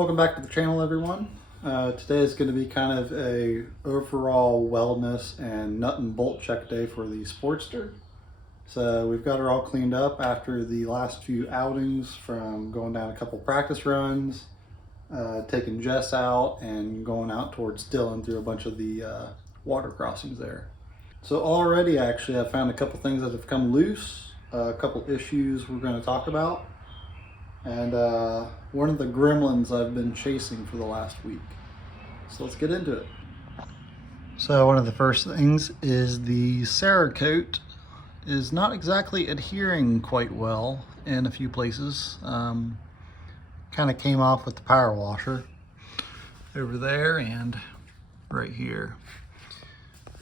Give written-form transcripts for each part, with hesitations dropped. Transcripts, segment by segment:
Welcome back to the channel, everyone. Today is going to be kind of a overall wellness and nut and bolt check day for the Sportster. So we've got her all cleaned up after the last few outings from going down a couple practice runs, taking Jess out and going out towards Dillon through a bunch of the water crossings there. So already actually I found a couple things that have come loose, a couple issues we're going to talk about, and one of the gremlins I've been chasing for the last week. So let's get into it. So one of the first things is the Cerakote is not exactly adhering quite well in a few places. Kind of came off with the power washer over there and right here.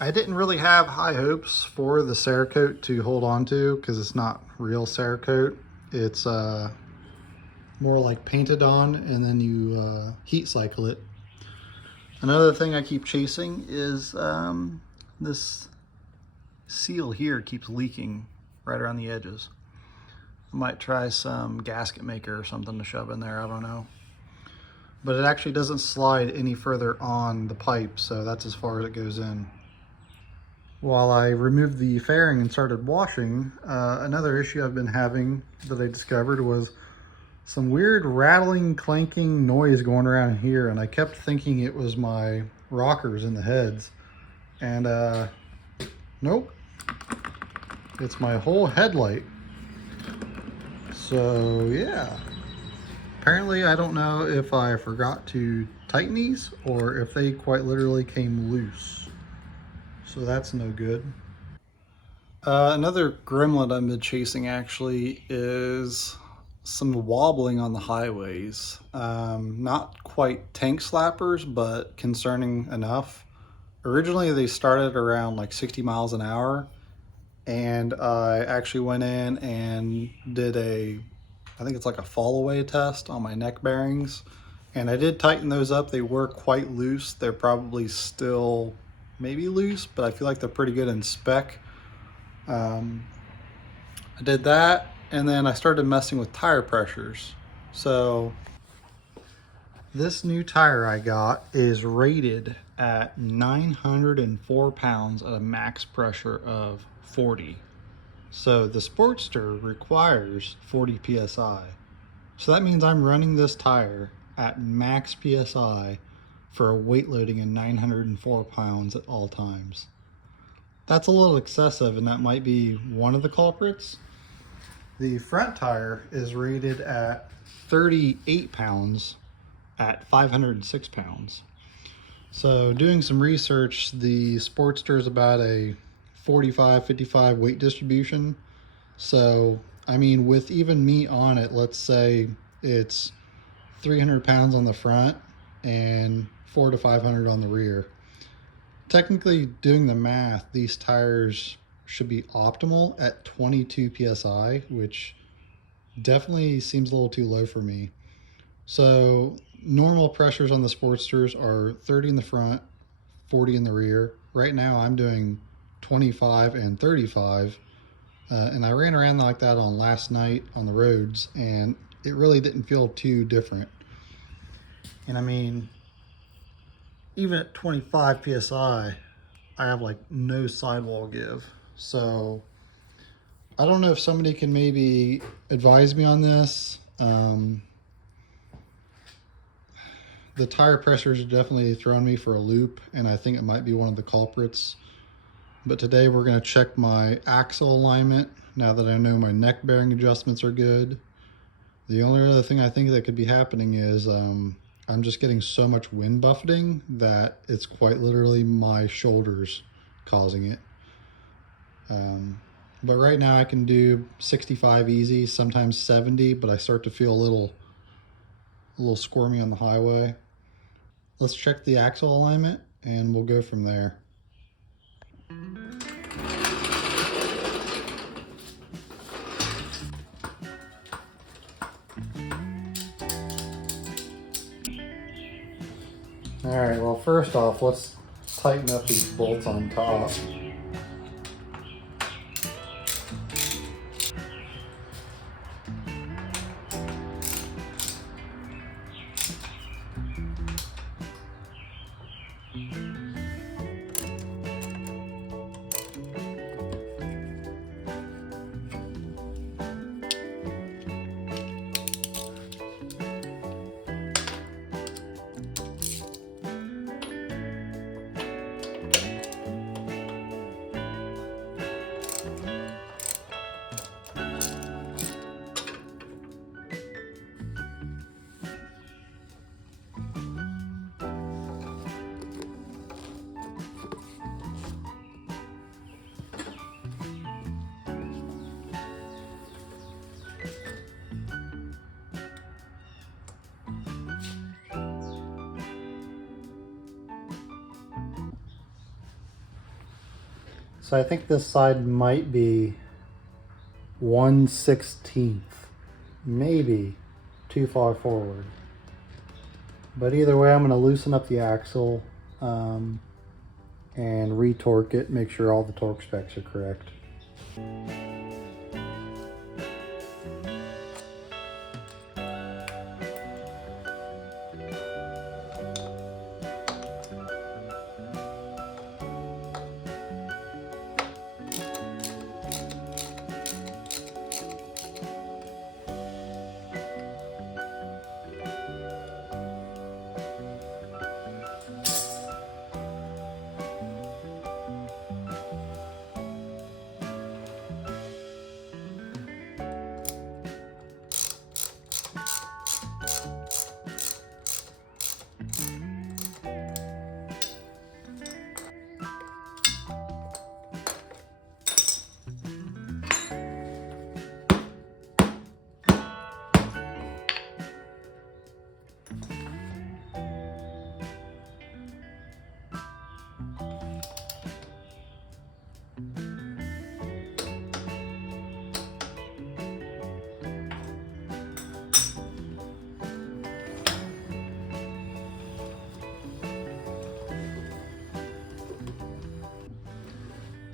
I didn't really have high hopes for the Cerakote to hold on to because it's not real Cerakote. It's more like painted on and then you heat cycle it. Another thing I keep chasing is this seal here keeps leaking right around the edges. I might try some gasket maker or something to shove in there, I don't know. But it actually doesn't slide any further on the pipe, so that's as far as it goes in. While I removed the fairing and started washing, another issue I've been having that I discovered was some weird rattling, clanking noise going around here, and I kept thinking it was my rockers in the heads. And nope, it's my whole headlight. So yeah, apparently I don't know if I forgot to tighten these or if they quite literally came loose. So that's no good. Another gremlin I've been chasing actually is some wobbling on the highways. Not quite tank slappers, but concerning enough. Originally they started around like 60 miles an hour, and I actually went in and did I think it's like a fall away test on my neck bearings, and I did tighten those up. They were quite loose. They're probably still maybe loose, but I feel like they're pretty good in spec. I did that, and then I started messing with tire pressures. So this new tire I got is rated at 904 pounds at a max pressure of 40. So the Sportster requires 40 psi. So that means I'm running this tire at max psi for a weight loading of 904 pounds at all times. That's a little excessive, and that might be one of the culprits. The front tire is rated at 38 pounds at 506 pounds. So doing some research, the Sportster is about a 45-55 weight distribution. So, I mean, with even me on it, let's say it's 300 pounds on the front and 400 to 500 on the rear. Technically, doing the math, these tires should be optimal at 22 psi, which definitely seems a little too low for me. So normal pressures on the Sportsters are 30 in the front, 40 in the rear. Right now I'm doing 25 and 35, and I ran around like that on last night on the roads, and it really didn't feel too different. And I mean, even at 25 psi, I have like no sidewall give. So I don't know if somebody can maybe advise me on this. The tire pressures are definitely throwing me for a loop, and I think it might be one of the culprits. But today we're going to check my axle alignment now that I know my neck bearing adjustments are good. The only other thing I think that could be happening is I'm just getting so much wind buffeting that it's quite literally my shoulders causing it. But right now I can do 65 easy, sometimes 70, but I start to feel a little squirmy on the highway. Let's check the axle alignment and we'll go from there. All right, well, first off, let's tighten up these bolts on top. So I think this side might be 1/16, maybe too far forward. But either way, I'm going to loosen up the axle and retorque it, make sure all the torque specs are correct.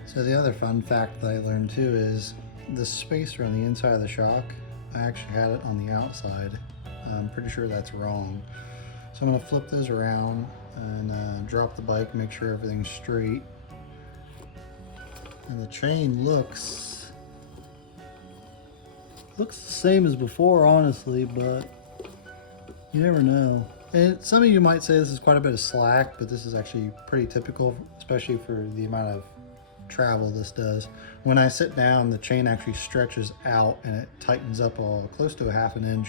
So the other fun fact that I learned too is the spacer on the inside of the shock, I actually had it on the outside. I'm pretty sure that's wrong. So I'm going to flip those around and drop the bike, make sure everything's straight. And the chain looks the same as before, honestly, but you never know. And some of you might say this is quite a bit of slack, but this is actually pretty typical, especially for the amount of travel this does. When I sit down, the chain actually stretches out and it tightens up close to a ½ inch.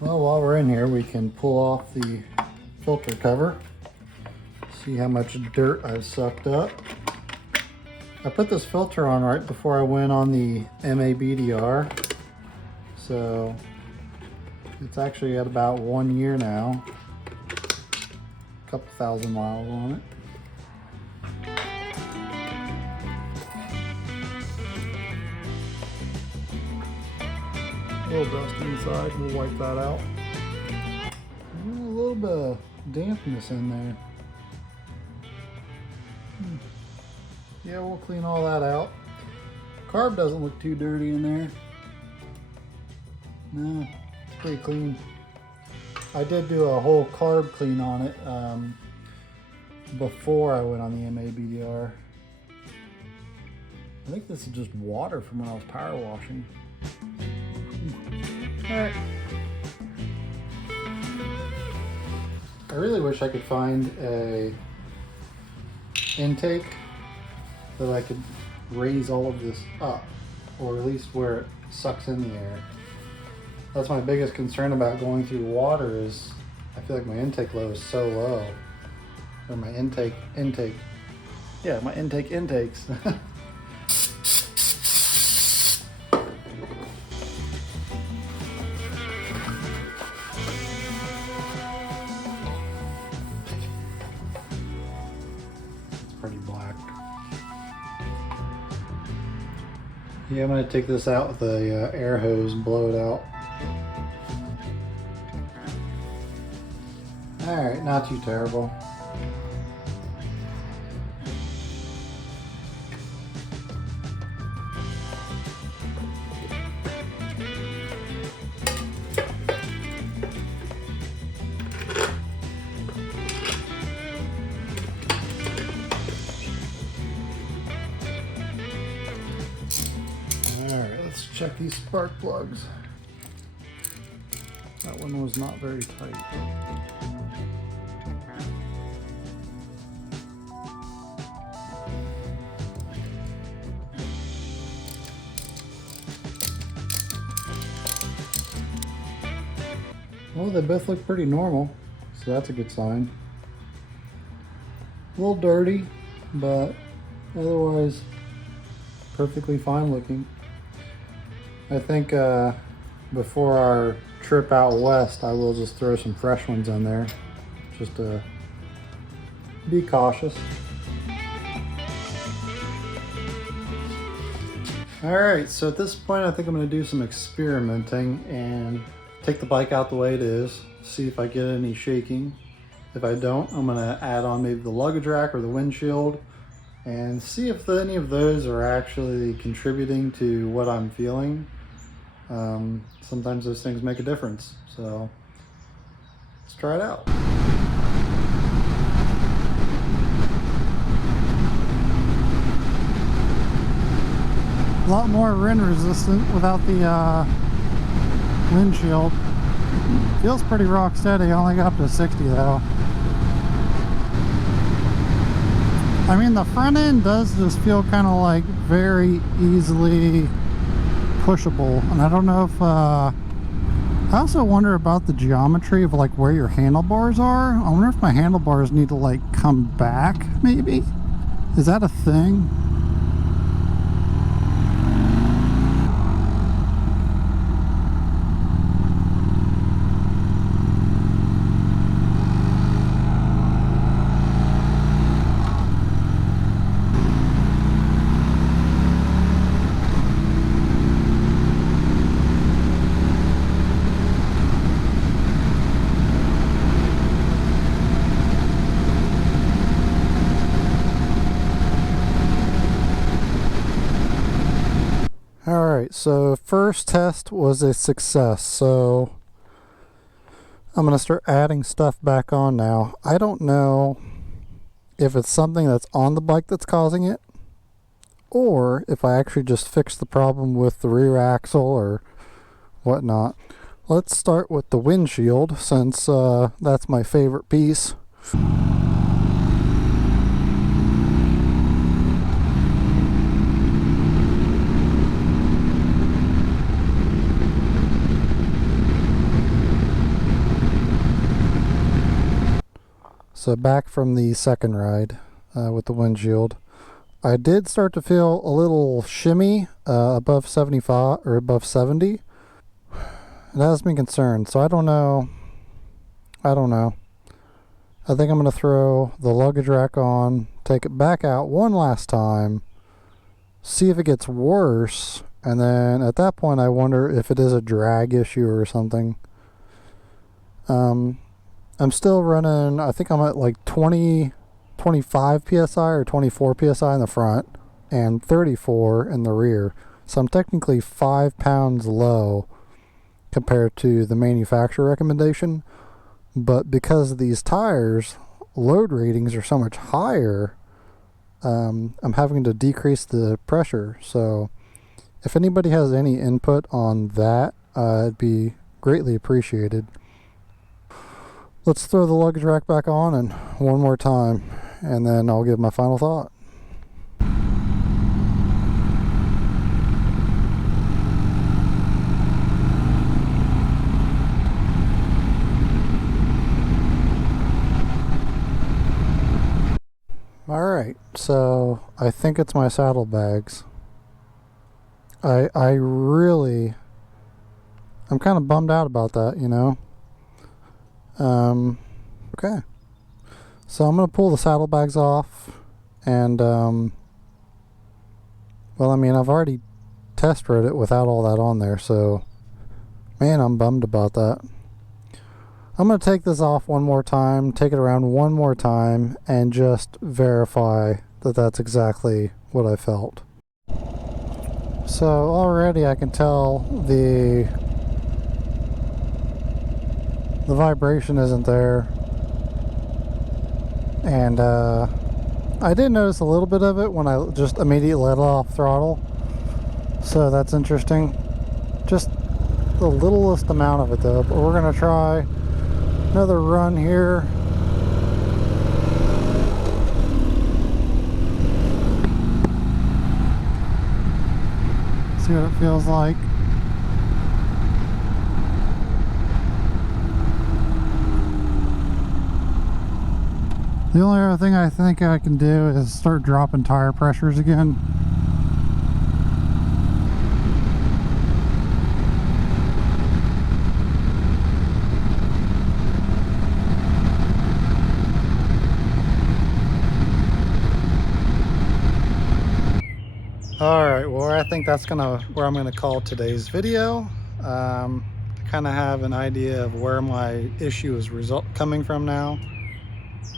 Well, while we're in here, we can pull off the filter cover. See how much dirt I've sucked up. I put this filter on right before I went on the MABDR. So it's actually at about 1 year now. A couple thousand miles on it. A little dust inside, we'll wipe that out. A little bit of dampness in there. Yeah, we'll clean all that out. Carb doesn't look too dirty in there. No, it's pretty clean. I did do a whole carb clean on it before I went on the MABDR. I think this is just water from when I was power washing. Alright. I really wish I could find a intake that I could raise all of this up, or at least where it sucks in the air. That's my biggest concern about going through water is I feel like my intake low is so low. Or my intake. Yeah, my intakes. Pretty black. Yeah, I'm going to take this out with the air hose and blow it out. Alright, not too terrible. check these spark plugs. That one was not very tight. Well, they both look pretty normal, so that's a good sign. A little dirty, but otherwise perfectly fine looking. I think before our trip out west, I will just throw some fresh ones in there, just to be cautious. Alright, so at this point I think I'm going to do some experimenting and take the bike out the way it is, see if I get any shaking. If I don't, I'm going to add on maybe the luggage rack or the windshield and see if any of those are actually contributing to what I'm feeling. Sometimes those things make a difference, so let's try it out. A lot more wind resistant without the windshield. Feels pretty rock steady. I only got up to 60 though. I mean, the front end does just feel kind of like very easily pushable, and I don't know if I also wonder about the geometry of like where your handlebars are. I wonder if my handlebars need to like come back, maybe. Is that a thing? Alright, so first test was a success, so I'm going to start adding stuff back on now. I don't know if it's something that's on the bike that's causing it, or if I actually just fixed the problem with the rear axle or whatnot. Let's start with the windshield, since that's my favorite piece. So back from the second ride with the windshield, I did start to feel a little shimmy above 75 or above 70. It has me concerned, so I don't know. I think I'm going to throw the luggage rack on, take it back out one last time, see if it gets worse, and then at that point I wonder if it is a drag issue or something. I'm still running, I think I'm at like 25 psi or 24 psi in the front and 34 in the rear. So I'm technically 5 pounds low compared to the manufacturer recommendation. But because these tires, load ratings are so much higher, I'm having to decrease the pressure. So if anybody has any input on that, it'd be greatly appreciated. Let's throw the luggage rack back on and one more time, and then I'll give my final thought. Alright, so I think it's my saddlebags. I'm kind of bummed out about that, you know. Okay, so I'm going to pull the saddlebags off, and well, I mean, I've already test rode it without all that on there, so man, I'm bummed about that. I'm going to take this off one more time, take it around one more time, and just verify that that's exactly what I felt. So already I can tell the vibration isn't there, and I did notice a little bit of it when I just immediately let off throttle, so that's interesting. Just the littlest amount of it though. But we're gonna try another run here. See what it feels like. The only other thing I think I can do is start dropping tire pressures again. Alright, well I think that's where I'm gonna call today's video. Kind of have an idea of where my issue is coming from now.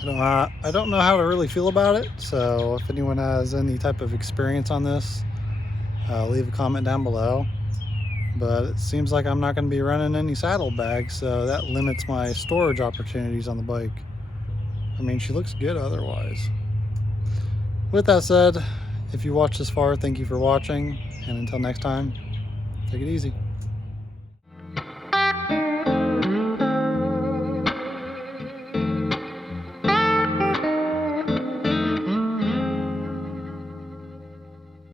I don't know how to really feel about it, so if anyone has any type of experience on this, leave a comment down below. But it seems like I'm not going to be running any saddlebags, so that limits my storage opportunities on the bike. I mean, she looks good otherwise. With that said, if you watched this far, thank you for watching, and until next time, take it easy.